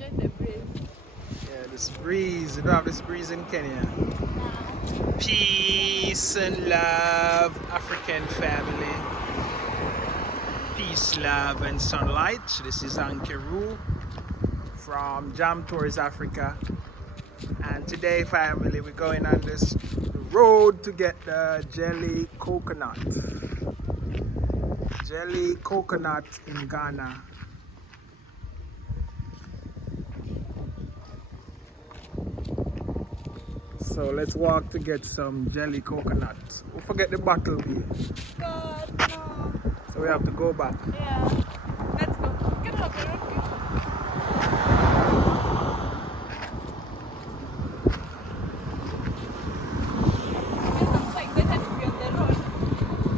enjoy the breeze. Yeah, this breeze. You don't have this breeze in Kenya. Peace and love, African family. Peace, love, and sunlight. This is Ankeru from Jam Tours Africa. And today, family, we're going on this road to get the jelly coconut. Jelly coconut in Ghana. So let's walk to get some jelly coconut. We'll forget the bottle. God, no. So we have to go back. Yeah. Let's go. Get off the road, please. I'm so excited to be on the road.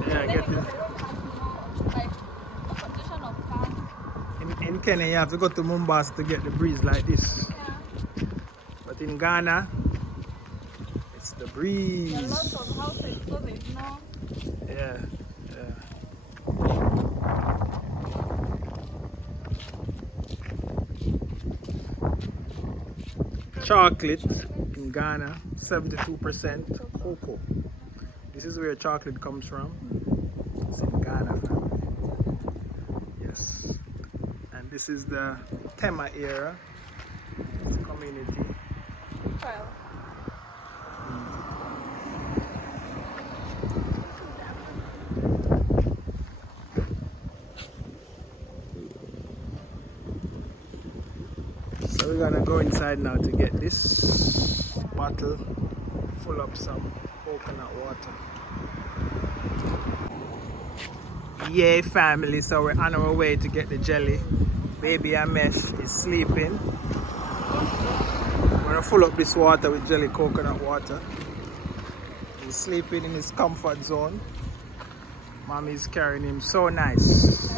Yeah, Then get you know, it. the road has no, like, no congestion of cars. In Kenya, you have to go to Mombasa to get the breeze like this. Yeah. But in Ghana, it's the breeze. There are lots of houses, so there's no. Yeah, yeah. Chocolate in Ghana, 72% cocoa. This is where chocolate comes from. It's in Ghana. Yes. And this is the Tema era. It's a community. Well, So we're gonna go inside now to get this bottle, full up some coconut water. Yeah, family, so we're on our way to get the jelly. Baby Amesh is sleeping. We're gonna fill up this water with jelly coconut water. He's sleeping in his comfort zone. Mommy's carrying him so nice.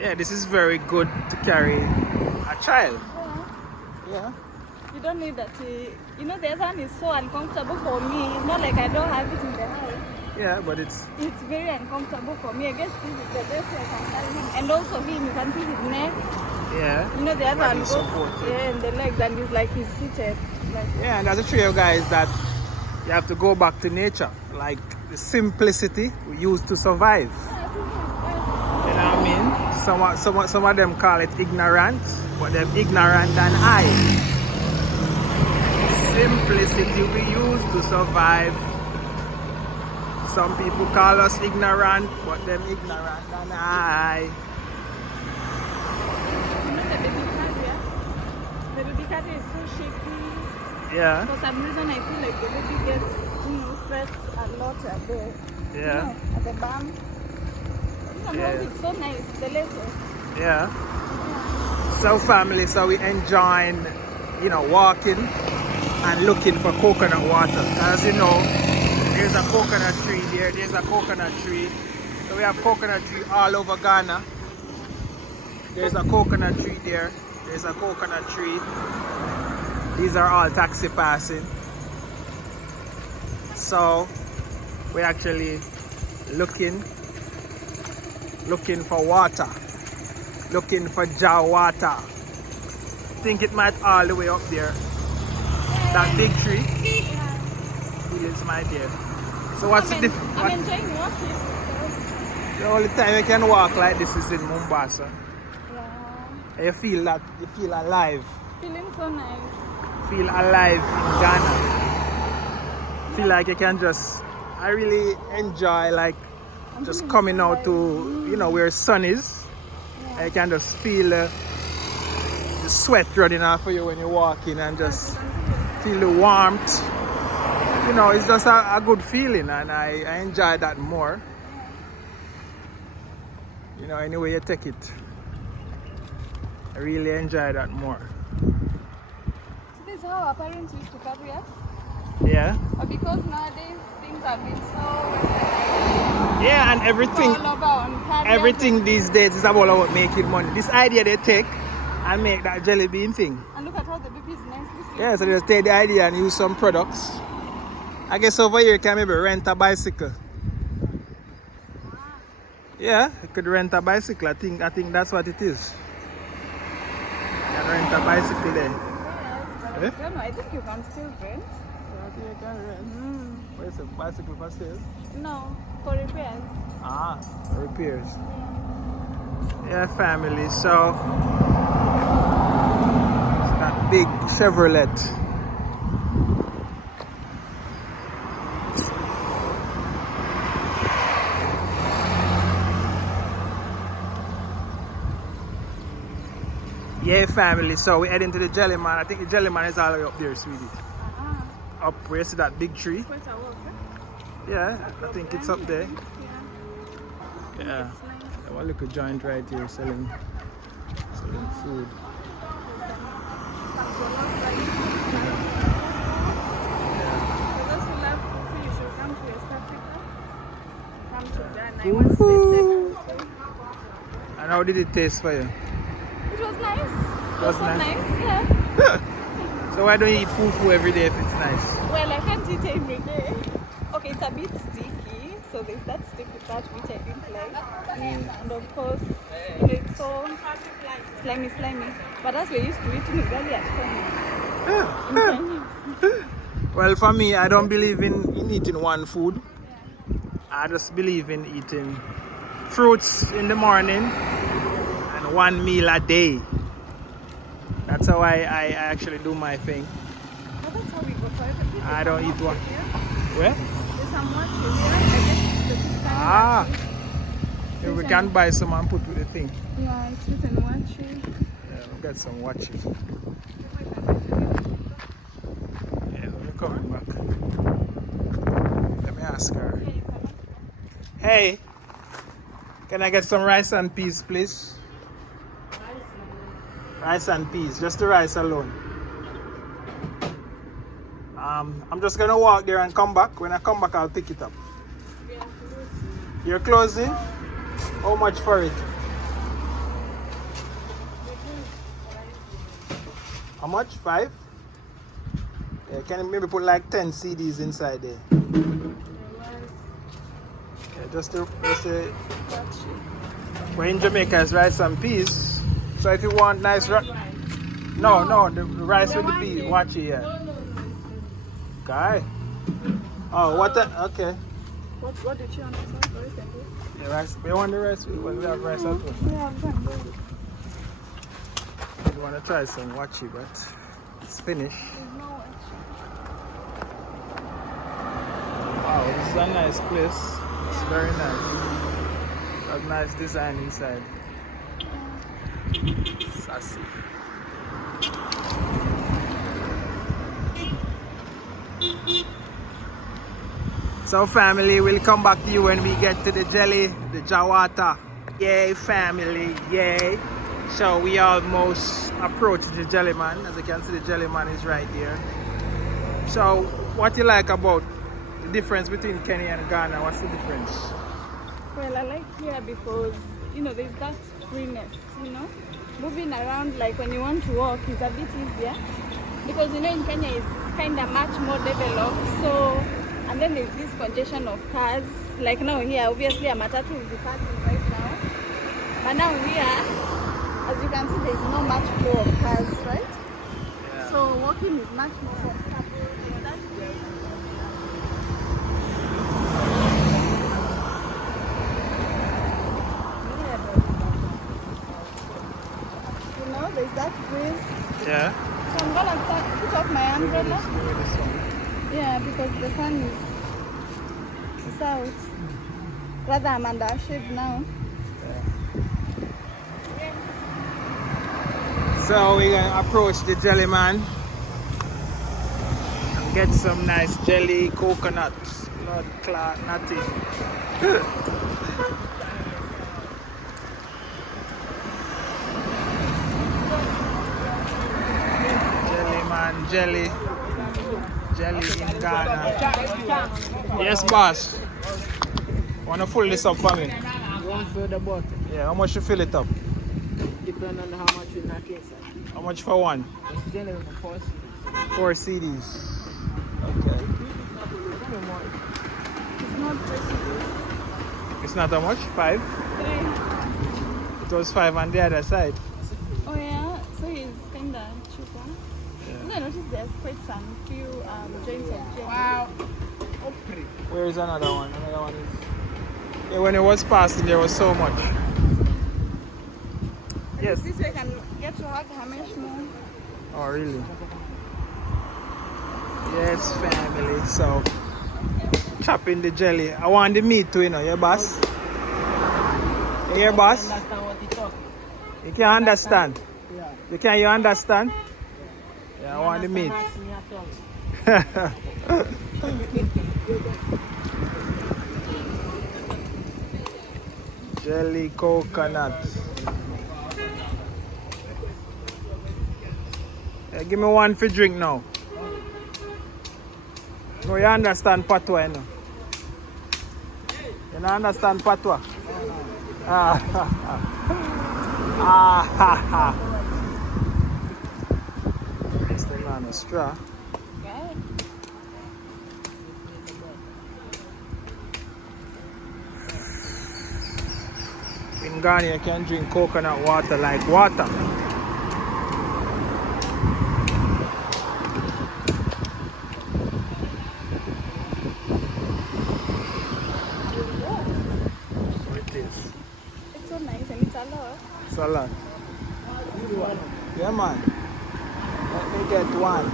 Yeah, this is very good to carry a child. Yeah. you don't need that. You know, the other one is so uncomfortable for me. It's not like I don't have it in the house. Yeah, but it's very uncomfortable for me. I guess this is the best way I can carry him. And also him, you can see his neck. yeah. You know, the other But one he's goes, supported. yeah, and the legs, and he's like, he's seated. Like, Yeah, and there's a trio guys that you have to go back to nature. Like the simplicity we used to survive. You know what I mean? Some of them call it ignorant, but they're ignorant than I. Simplicity we used to survive. Some people call us ignorant, but them ignorant than I. you know, the baby carrier is so shaky. Yeah, For some reason, I feel like the baby gets, pressed a lot at the, yeah, at the bum. Yeah. It's so nice, the laces. yeah. So family, so we enjoying, walking and looking for coconut water. As you know, there's a coconut tree there, there's a coconut tree. So we have coconut tree all over Ghana. There's a coconut tree there, there's a coconut tree. These are all taxi passing. So we're actually looking for water, looking for jar water. I think it might all the way up there. That big tree. It is my dear. So what's the difference? I'm enjoying walking. The only time you can walk like this is in Mombasa. Yeah. And you feel alive. Feeling so nice. Feel alive in Ghana. Feel like you can I really enjoy just coming out to, where sun is. And you can just feel the sweat running off of you when you're walking and just feel the warmth. It's just a good feeling, and I enjoy that more. Any way you take it. I really enjoy that more. So this is how our parents used to carry us. Yeah. But because nowadays things have been so Yeah, and everything. all over on carriers. Everything these days is about making money. This idea they take and make that jelly bean thing. And look at how the baby is nicely sleeping. Yeah, so they just take the idea and use some products. I guess over here you can maybe rent a bicycle. Yeah, you could rent a bicycle. I think that's what it is. You rent a bicycle there. Yes. Eh? I don't know. I think you can still rent. Yeah, you can rent. Where's the bicycle for sale? No, for repairs. Ah, repairs. Yeah, family. So it's that big Chevrolet. Yeah, family. So we're heading to the Jelly Man. I think the Jelly Man is all the way up there, sweetie. Up where you see that big tree? Quite a walk, huh? Yeah, I think it's up there. Yeah. Yeah. It's nice. There's one little joint right here selling food. For those who love food, you should come to West Africa. Come to Ghana. I once tasted it. And how did it taste for you? It was nice. It was so nice? Yeah. So why don't you eat fufu every day if it's nice? Well, I can't eat every day. Okay, it's a bit sticky. So there's that sticky part which I didn't like. And of course, you know, it's so slimy. But that's we're used to eating ugali at home. In Kenya. Well, for me, I don't believe in eating one food. I just believe in eating fruits in the morning and one meal a day. That's how I actually do my thing. But that's how we go for it. I don't eat one. Where? There's some watches here. I get the big kind Ah. watches. If we can buy some and put with the thing. Yeah, it's written watches. Yeah, we got some watches. Yeah, we're coming back. Let me ask her. Hey, can I get some rice and peas, please? Rice and peas, just the rice alone. I'm just gonna walk there and come back. When I come back, I'll pick it up. You're closing? How much for it? How much? 5? Yeah, can you maybe put like 10 CDs inside there? Yeah, just the we're in Jamaica, it's rice and peas. So if you want nice rice, no, the rice with the peas. Watch it, yeah. Okay. Oh, what the? Okay. What did you want to say? Yeah, rice. We want the rice. We have rice as well. Yeah, We want to try some wachi, but it's finished. Wow, this is a nice place. It's very nice. Got nice design inside. Sassy. So family, we'll come back to you when we get to the jelly, the jawata. Yay family, yay. So we almost approached the jelly man. As you can see, the jelly man is right there. So what you like about the difference between Kenya and Ghana? What's the difference? Well, I like here because, you know, there's that freeness, you know. Moving around, like when you want to walk, is a bit easier. Because, you know, in Kenya it's kind of much more developed. So, and then there's this congestion of cars. Like now here, obviously a matatu will be passing right now. But now here, as you can see, there's not much flow of cars, right? Yeah. So walking is much more comfortable. You know, there's that breeze. Yeah. So I'm gonna put off my umbrella. Yeah, because the sun is out. Rather, I'm under a shade now. So we're gonna approach the jelly man and get some nice jelly, coconut, blood clot, nothing. Jelly man, jelly in Ghana. Yes, boss. Wanna fill this up for me? You want to fill the bottle? Yeah, how much you fill it up? Depending on how much you knock inside. How much for one? It's generally for 4 CDs. Okay. It's not possible. It's not how much? 5? 3. It was 5 on the other side. Oh yeah, so he's kind Inaenda chupa. You know, I noticed there's quite some few joints of jelly. Wow. Where is another one? Another one is. Yeah, when it was passing, there was so much. Yes. This way I can get to hug Hamish more. Oh, really? Yes, family. So, chopping the jelly. I want the meat too, you know, yeah, boss? Yeah, boss? Understand what he talk? You can understand? Yeah. You understand? Yeah, I want the meat. Ask me at all. Jelly coconut. Yeah, give me one for drink now. No, you understand patois, you know? You don't understand patois? Ah, ha, ha. Ah, ha, ha. It's the man a straw. Okay. In Ghana, you can drink coconut water like water. So it is. It's so nice and it's a lot. Salad. Yeah, man. Let me get one.